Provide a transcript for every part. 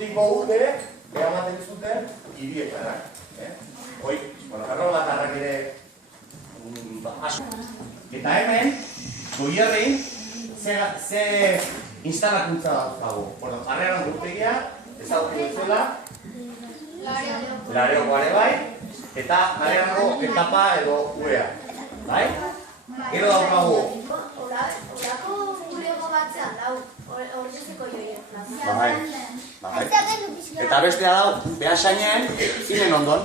urrutiko ute, eramaten zuten hirietara. Hoi, erromatarrak ere asko. Eta hemen, Goierrin, ze instalakuntza dago. Harreran urtegia, ezagutu duzuela, Lareoko are bai, eta Lareango etapa edo uea. Bai? Gero daukagu. Horako gurego batzean dau, horrezeko joien. Bai. Eta bestea dau, Beasainen, zinen ondon.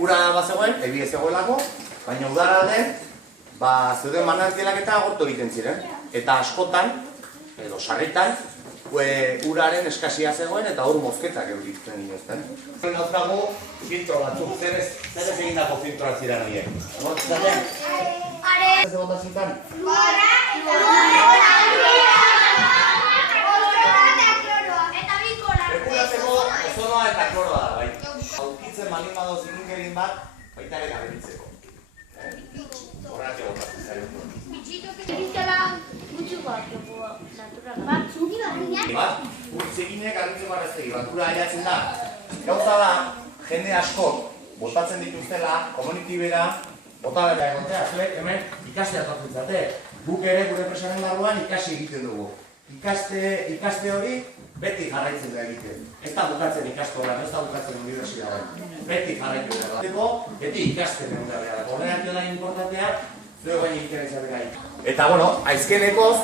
Ura bat zegoen, ebi ez zegoelako, baina udaralden, zeuden manantialak eta agortu egiten ziren. Eta askotan, edo sarritan, uraren eskasia zegoen eta hor mozketak euritzen inozten. Dauzkagu filtro batzuk, zer ez egindako filtroak ziren horiek? Zaten? Ez egotan zintan? Gorra eta Ekurateko ozonoa eta kloroa da, bai. Aurkitzen malin bado zirinkerin bat, baita ere gaberitzeko. Horreak egotatzen zaitu. Egitela gutxukoak dugu naturala. Urtzeginek garritzeko arreztegi bat, ura aiatzen da. Gauza da, jende askok botatzen dituztela, komunitibera, botabera egotea, zuek hemen ikastea tortzen zate. Guk ere gure presaren barruan ikasi egiten dugu. Ikaste hori beti jarraitzen da egiten. Ez da bukatzen ikastolan, ez da bukatzen unibertsitatean. Beti jarraitzen da. Beti ikasten egun da behar. Horreak da importantea, zuek baina egiten izatea gai. Eta, bueno, aizkenekoz,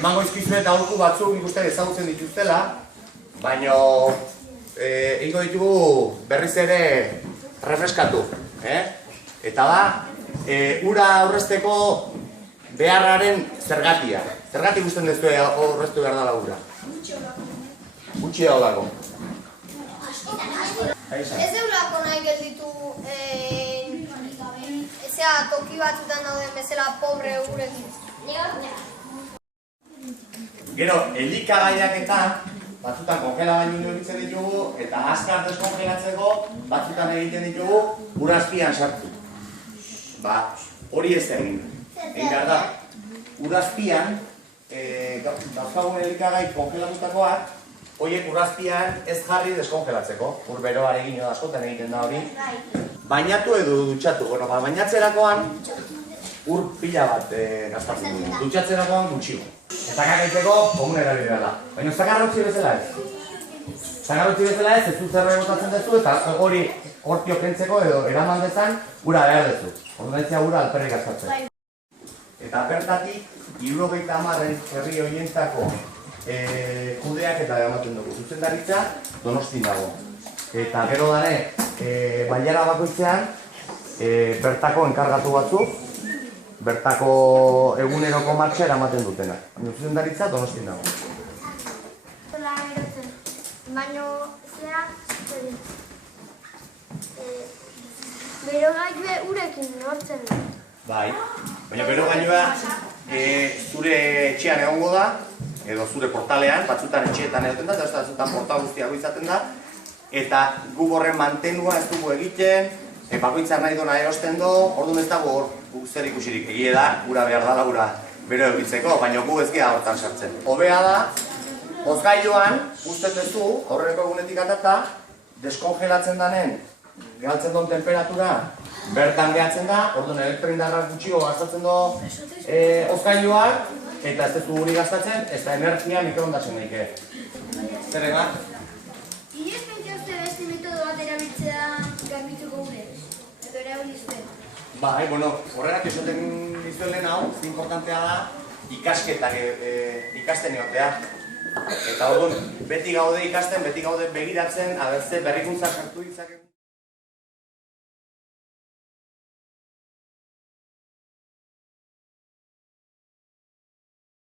emango izkizu eta aurku batzuk ikusten ezagutzen dituztela, baina egingo ditugu berriz ere refreskatu. Eta da, ura aurrezteko beharraren zergatia. Zergatik gusten duzu aurreztu behar dela ura? Gutxi dago. Ez eurako nahi gelditu toki batzutan dauden bezala pobre urekin. Gero, elikagaiak eta batzutan kongelagailu horitzen ditugu eta azkar deskongelatzeko batzutan egiten ditugu urazpian sartu. Hori ez da egin. Egin behar da, urazpian dauzkagun elikagai kongelatutakoak horiek urazpian ez jarri deskongelatzeko. Ur beroarekin askotan egiten da hori. Bainatu edo dutxatu. Bainatzerakoan ur pila bat gastatzen dugu. Dutxatzerakoan gutxigo. Eta kakaitzeko komunera bidea da. Baina zakarrotzi bezala ez. Zakarrotzi bezala ez, ez du zerre botatzen duzu eta hori hortio kentzeko edo eraman dezan ura behar duzu. Orduan ura alperrik gastatzen. Eta bertatik, 70 herri horientako kudeak eta ematen dugu. Zuzendaritza Donostin dago. Eta gero dare, bailara bakoitzean, bertako enkargatu batzuk, bertako eguneroko martxa eramaten dutenak. Zuzendaritza Donostin dago. Baina, zera, berogailue urekin nortzen da. Bai, baina berogailua zure etxean egongo da, edo zure portalean, batzutan etxeetan egoten da, eta batzutan portal guztiago izaten da, eta guk horren mantenua ez dugu egiten, bakoitzak nahi dona erosten do, orduan ez dago guk zer ikusirik. Egie da, ura behar dala ura bero egitzeko, baina gu ez gea hortan sartzen. Hobea da, hozgailuan, usten duzu, horreko egunetik atata, deskongelatzen danen, galtzen duen temperatura, bertan gehatzen da, orduan elektroindarrak gutxiko gastatzen du hozgailuak, eta ez duzu guri gastatzen, ez da energia mikroondasen daike. Zer egan? Inoiz pentsauste beste metodo bat erabiltzea garbituko urez? Edo erabilizte? Bai, horrenak esaten dizuen lehen hau, importantea da ikasketak ikasten egotea. Eta orduan, beti gaude ikasten, beti gaude begiratzen, abertze berrikuntzak sartu ditzakegu.